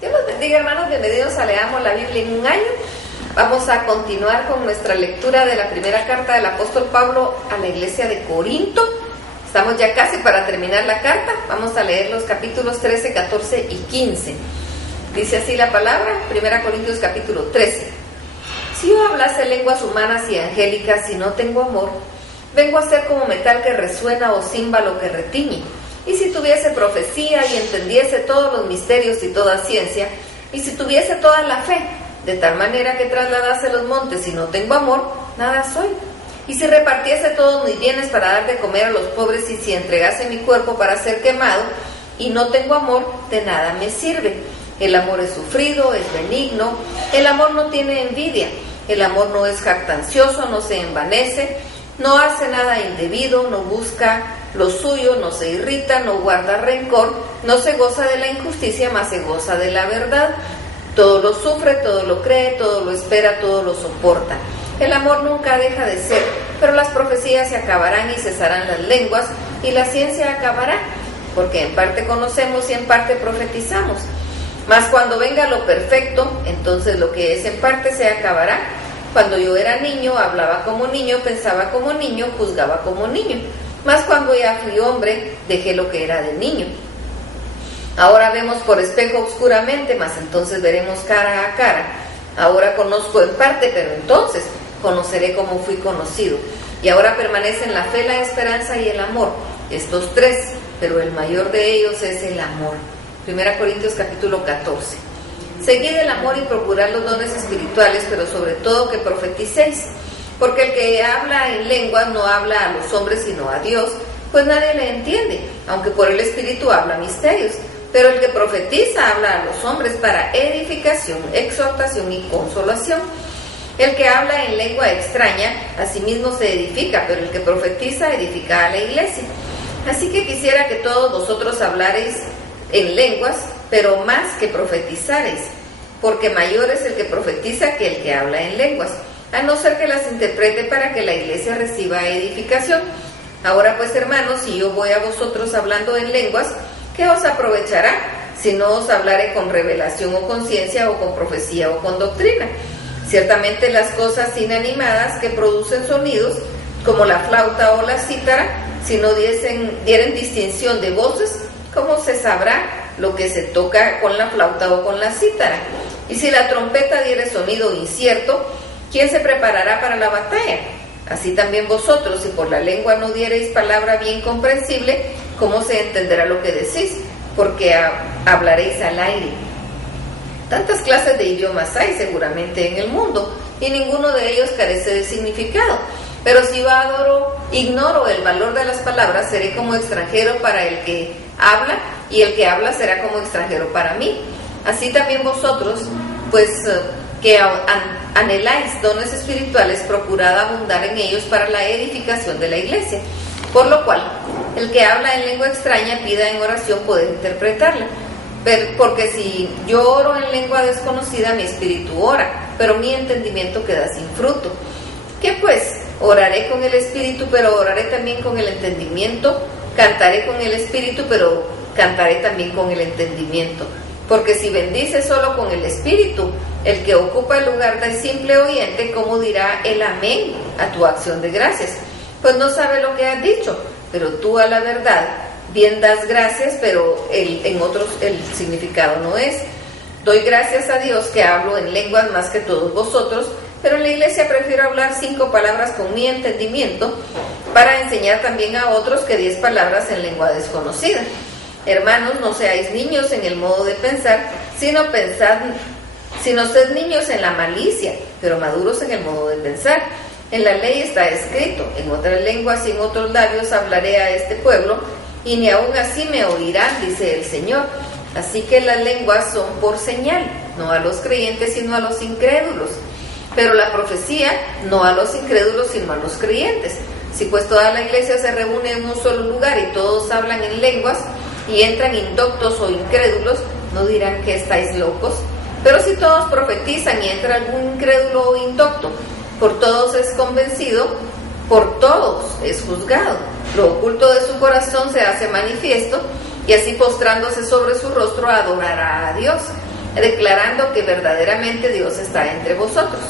Dios los bendiga, hermanos, bienvenidos a Leamos la Biblia en un año. Vamos a continuar con nuestra lectura de la primera carta del apóstol Pablo a la iglesia de Corinto. Estamos ya casi para terminar la carta. Vamos a leer los capítulos 13, 14 y 15. Dice así la palabra, 1 Corintios capítulo 13. Si yo hablase lenguas humanas y angélicas y no tengo amor, vengo a ser como metal que resuena o címbalo que retiñe. Y si tuviese profecía y entendiese todos los misterios y toda ciencia, y si tuviese toda la fe, de tal manera que trasladase los montes y no tengo amor, nada soy. Y si repartiese todos mis bienes para dar de comer a los pobres, y si entregase mi cuerpo para ser quemado, y no tengo amor, de nada me sirve. El amor es sufrido, es benigno, el amor no tiene envidia, el amor no es jactancioso, no se envanece, no hace nada indebido, no busca lo suyo, no se irrita, no guarda rencor, no se goza de la injusticia, mas se goza de la verdad. Todo lo sufre, todo lo cree, todo lo espera, todo lo soporta. El amor nunca deja de ser, pero las profecías se acabarán y cesarán las lenguas, y la ciencia acabará, porque en parte conocemos y en parte profetizamos. Mas cuando venga lo perfecto, entonces lo que es en parte se acabará. Cuando yo era niño, hablaba como niño, pensaba como niño, juzgaba como niño. Mas cuando ya fui hombre, dejé lo que era de niño. Ahora vemos por espejo oscuramente, mas entonces veremos cara a cara. Ahora conozco en parte, pero entonces conoceré como fui conocido. Y ahora permanecen la fe, la esperanza y el amor. Estos tres, pero el mayor de ellos es el amor. 1 Corintios capítulo 14. Seguid el amor y procurad los dones espirituales, pero sobre todo que profeticéis. Porque el que habla en lenguas no habla a los hombres sino a Dios, pues nadie le entiende, aunque por el Espíritu habla misterios. Pero el que profetiza habla a los hombres para edificación, exhortación y consolación. El que habla en lengua extraña, a sí mismo se edifica, pero el que profetiza edifica a la iglesia. Así que quisiera que todos vosotros hablareis en lenguas, pero más que profetizareis, porque mayor es el que profetiza que el que habla en lenguas, a no ser que las interprete para que la iglesia reciba edificación. Ahora pues, hermanos, si yo voy a vosotros hablando en lenguas, ¿qué os aprovechará si no os hablaré con revelación o con ciencia o con profecía o con doctrina? Ciertamente las cosas inanimadas que producen sonidos, como la flauta o la cítara, si no dieren distinción de voces, ¿cómo se sabrá lo que se toca con la flauta o con la cítara? Y si la trompeta diere sonido incierto, ¿quién se preparará para la batalla? Así también vosotros, si por la lengua no diereis palabra bien comprensible, ¿cómo se entenderá lo que decís? Porque hablaréis al aire. Tantas clases de idiomas hay seguramente en el mundo, y ninguno de ellos carece de significado. Pero si yo ignoro el valor de las palabras, seré como extranjero para el que habla, y el que habla será como extranjero para mí. Así también vosotros, pues que anheláis dones espirituales, procurad abundar en ellos para la edificación de la iglesia. Por lo cual, el que habla en lengua extraña pida en oración poder interpretarla. Porque si yo oro en lengua desconocida, mi espíritu ora, pero mi entendimiento queda sin fruto. ¿Qué pues? Oraré con el espíritu, pero oraré también con el entendimiento. Cantaré con el espíritu, pero cantaré también con el entendimiento. Porque si bendice solo con el espíritu, el que ocupa el lugar del simple oyente, ¿cómo dirá el amén a tu acción de gracias? Pues no sabe lo que has dicho, pero tú a la verdad bien das gracias, pero en otros el significado no es. Doy gracias a Dios que hablo en lenguas más que todos vosotros, pero en la iglesia prefiero hablar 5 palabras con mi entendimiento para enseñar también a otros que 10 palabras en lengua desconocida. Hermanos, no seáis niños en el modo de pensar, sino sed niños en la malicia, pero maduros en el modo de pensar. En la ley está escrito, en otras lenguas y en otros labios hablaré a este pueblo, y ni aun así me oirán, dice el Señor. Así que las lenguas son por señal, no a los creyentes, sino a los incrédulos. Pero la profecía, no a los incrédulos, sino a los creyentes. Si pues toda la iglesia se reúne en un solo lugar y todos hablan en lenguas, y entran indoctos o incrédulos, ¿no dirán que estáis locos? Pero si todos profetizan y entra algún incrédulo o indocto, por todos es convencido, por todos es juzgado. Lo oculto de su corazón se hace manifiesto, y así postrándose sobre su rostro adorará a Dios. declarando que verdaderamente Dios está entre vosotros.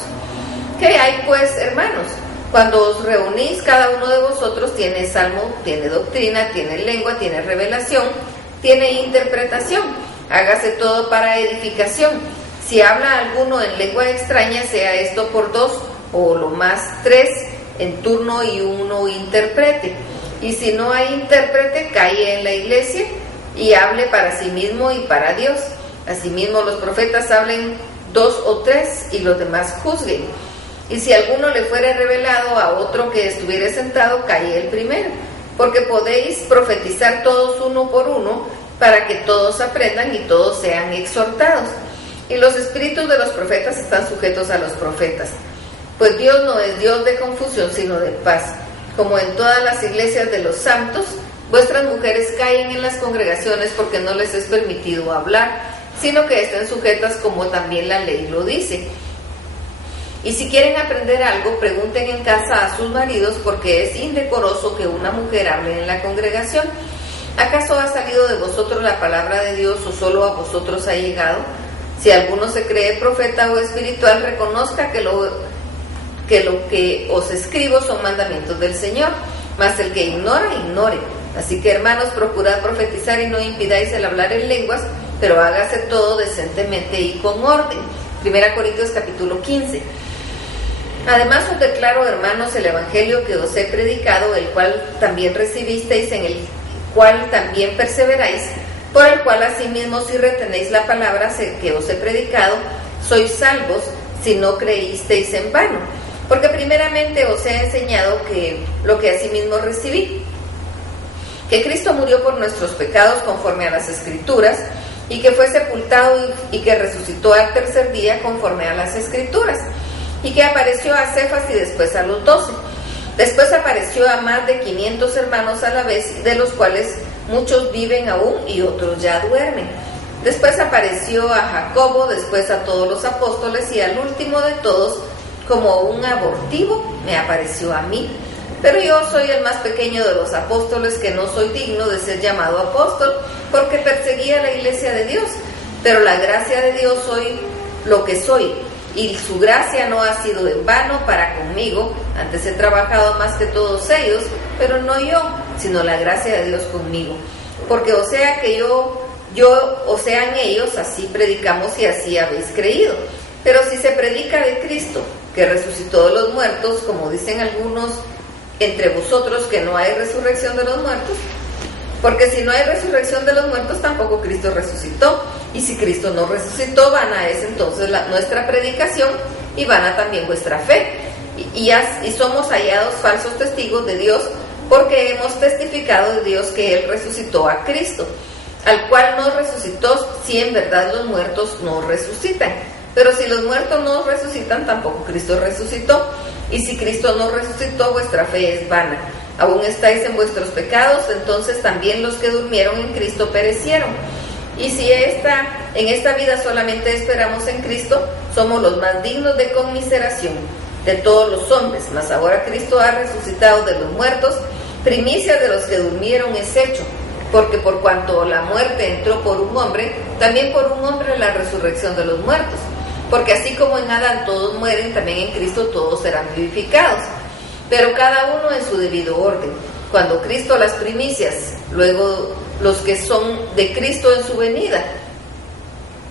¿Qué hay pues, hermanos? Cuando os reunís, cada uno de vosotros tiene salmo, tiene doctrina, tiene lengua, tiene revelación, tiene interpretación. Hágase todo para edificación. Si habla alguno en lengua extraña, sea esto por 2 o lo más 3 en turno y uno interprete. Y si no hay intérprete, calle en la iglesia y hable para sí mismo y para Dios. Asimismo los profetas hablen 2 o 3 y los demás juzguen. Y si alguno le fuere revelado a otro que estuviere sentado, calle el primero, porque podéis profetizar todos uno por uno, para que todos aprendan y todos sean exhortados. Y los espíritus de los profetas están sujetos a los profetas, pues Dios no es Dios de confusión, sino de paz. Como en todas las iglesias de los santos, vuestras mujeres caen en las congregaciones porque no les es permitido hablar, sino que estén sujetas como también la ley lo dice. Y si quieren aprender algo, pregunten en casa a sus maridos, porque es indecoroso que una mujer hable en la congregación. ¿Acaso ha salido de vosotros la palabra de Dios o solo a vosotros ha llegado? Si alguno se cree profeta o espiritual, reconozca que lo que os escribo son mandamientos del Señor, mas el que ignora, ignore. Así que, hermanos, procurad profetizar y no impidáis el hablar en lenguas, pero hágase todo decentemente y con orden. 1 Corintios capítulo 15. Además os declaro, hermanos, el evangelio que os he predicado, el cual también recibisteis, en el cual también perseveráis, por el cual asimismo si retenéis la palabra que os he predicado, sois salvos si no creísteis en vano. Porque primeramente os he enseñado que lo que asimismo recibí, que Cristo murió por nuestros pecados conforme a las Escrituras, y que fue sepultado y que resucitó al tercer día conforme a las Escrituras, y que apareció a Cefas y después a los 12. Después apareció a más de 500 hermanos a la vez, de los cuales muchos viven aún y otros ya duermen. Después apareció a Jacobo, después a todos los apóstoles, y al último de todos, como un abortivo, me apareció a mí. Pero yo soy el más pequeño de los apóstoles, que no soy digno de ser llamado apóstol, porque perseguía la iglesia de Dios. Pero la gracia de Dios soy lo que soy, y su gracia no ha sido en vano para conmigo. Antes he trabajado más que todos ellos, pero no yo, sino la gracia de Dios conmigo. Porque o sea que yo o sean ellos, así predicamos y así habéis creído. Pero si se predica de Cristo, que resucitó de los muertos, como dicen algunos entre vosotros que no hay resurrección de los muertos, porque si no hay resurrección de los muertos, tampoco Cristo resucitó. Y si Cristo no resucitó, vana es entonces nuestra predicación, y vana también vuestra fe. Y somos hallados falsos testigos de Dios, porque hemos testificado de Dios que Él resucitó a Cristo, al cual no resucitó, si en verdad los muertos no resucitan. Pero si los muertos no resucitan, tampoco Cristo resucitó. Y si Cristo no resucitó, vuestra fe es vana. Aún estáis en vuestros pecados, entonces también los que durmieron en Cristo perecieron. Y si en esta vida solamente esperamos en Cristo, somos los más dignos de conmiseración de todos los hombres. Mas ahora Cristo ha resucitado de los muertos, primicia de los que durmieron es hecho. Porque por cuanto la muerte entró por un hombre, también por un hombre la resurrección de los muertos. Porque así como en Adán todos mueren, también en Cristo todos serán vivificados, pero cada uno en su debido orden. Cuando Cristo las primicias, luego los que son de Cristo en su venida,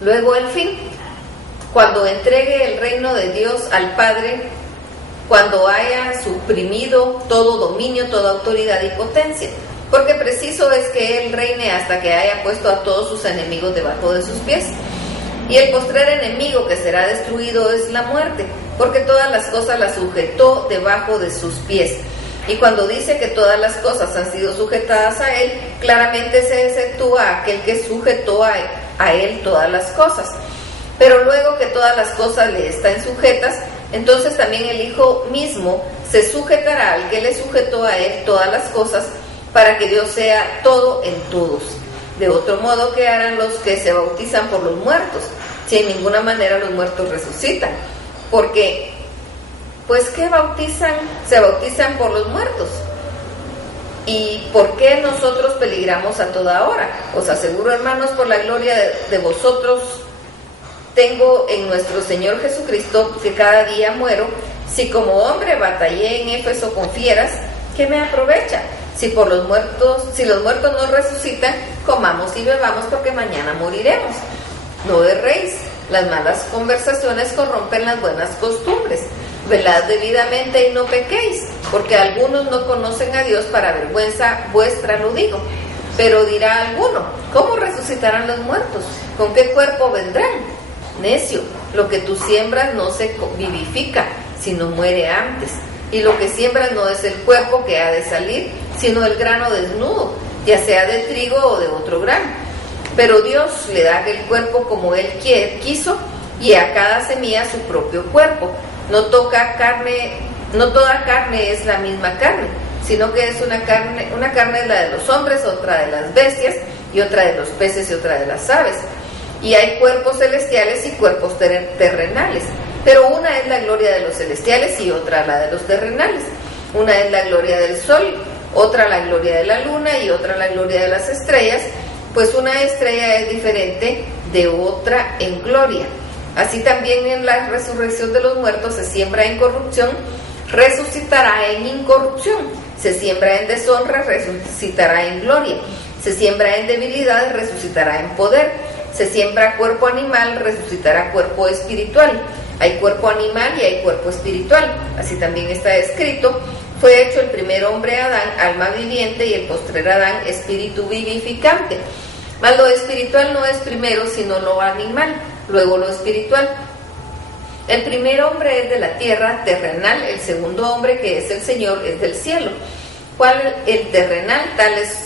luego el fin, cuando entregue el reino de Dios al Padre, cuando haya suprimido todo dominio, toda autoridad y potencia. Porque preciso es que Él reine hasta que haya puesto a todos sus enemigos debajo de sus pies. Y el postrer enemigo que será destruido es la muerte, porque todas las cosas las sujetó debajo de sus pies. Y cuando dice que todas las cosas han sido sujetadas a Él, claramente se exceptúa aquel que sujetó a Él todas las cosas. Pero luego que todas las cosas le están sujetas, entonces también el Hijo mismo se sujetará al que le sujetó a Él todas las cosas, para que Dios sea todo en todos. De otro modo, ¿qué harán los que se bautizan por los muertos? Si en ninguna manera los muertos resucitan. Porque, pues, ¿qué bautizan? Se bautizan por los muertos. ¿Y por qué nosotros peligramos a toda hora? Os aseguro, hermanos, por la gloria de vosotros, tengo en nuestro Señor Jesucristo, que cada día muero. Si como hombre batallé en Éfeso con fieras, ¿qué me aprovecha? Si los muertos no resucitan, comamos y bebamos, porque mañana moriremos. No erréis, las malas conversaciones corrompen las buenas costumbres. Velad debidamente y no pequéis, porque algunos no conocen a Dios, para vergüenza vuestra lo digo. Pero dirá alguno, ¿cómo resucitarán los muertos? ¿Con qué cuerpo vendrán? Necio, lo que tú siembras no se vivifica, sino muere antes. Y lo que siembras no es el cuerpo que ha de salir, sino el grano desnudo, ya sea de trigo o de otro grano. Pero Dios le da el cuerpo como Él quiso, y a cada semilla su propio cuerpo. No toda carne es la misma carne, sino que es una carne es la de los hombres, otra de las bestias, y otra de los peces y otra de las aves. Y hay cuerpos celestiales y cuerpos terrenales, pero una es la gloria de los celestiales y otra la de los terrenales. Una es la gloria del sol, otra la gloria de la luna y otra la gloria de las estrellas, pues una estrella es diferente de otra en gloria. Así también en la resurrección de los muertos se siembra en corrupción, resucitará en incorrupción. Se siembra en deshonra, resucitará en gloria. Se siembra en debilidad, resucitará en poder. Se siembra cuerpo animal, resucitará cuerpo espiritual. Hay cuerpo animal y hay cuerpo espiritual. Así también está escrito: fue hecho el primer hombre Adán, alma viviente, y el postrer Adán, espíritu vivificante. Mas lo espiritual no es primero, sino lo animal, luego lo espiritual. El primer hombre es de la tierra, terrenal. El segundo hombre, que es el Señor, es del cielo. ¿Cuál el terrenal? Tales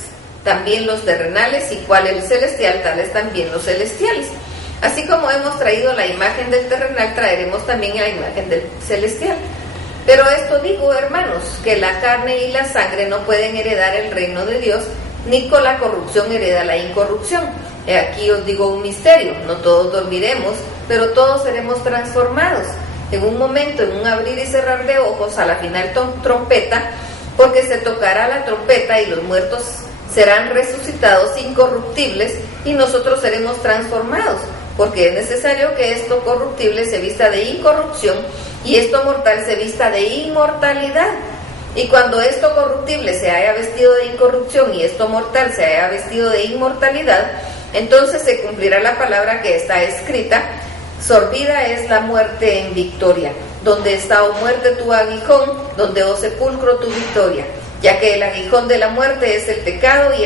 también los terrenales, y cuál el celestial, tales también los celestiales. Así como hemos traído la imagen del terrenal, traeremos también la imagen del celestial. Pero esto digo, hermanos, que la carne y la sangre no pueden heredar el reino de Dios, ni con la corrupción hereda la incorrupción. Aquí os digo un misterio: no todos dormiremos, pero todos seremos transformados. En un momento, en un abrir y cerrar de ojos, a la final trompeta, porque se tocará la trompeta y los muertos serán resucitados incorruptibles, y nosotros seremos transformados, porque es necesario que esto corruptible se vista de incorrupción y esto mortal se vista de inmortalidad. Y cuando esto corruptible se haya vestido de incorrupción y esto mortal se haya vestido de inmortalidad, entonces se cumplirá la palabra que está escrita: sorbida es la muerte en victoria. Donde está, oh muerte, tu aguijón, donde, oh sepulcro, tu victoria. Ya que el aguijón de la muerte es el pecado, y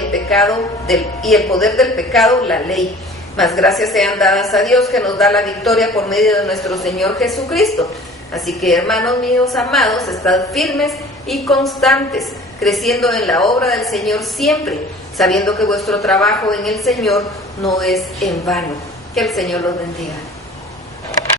el poder del pecado, la ley. Mas gracias sean dadas a Dios, que nos da la victoria por medio de nuestro Señor Jesucristo. Así que, hermanos míos amados, estad firmes y constantes, creciendo en la obra del Señor siempre, sabiendo que vuestro trabajo en el Señor no es en vano. Que el Señor los bendiga.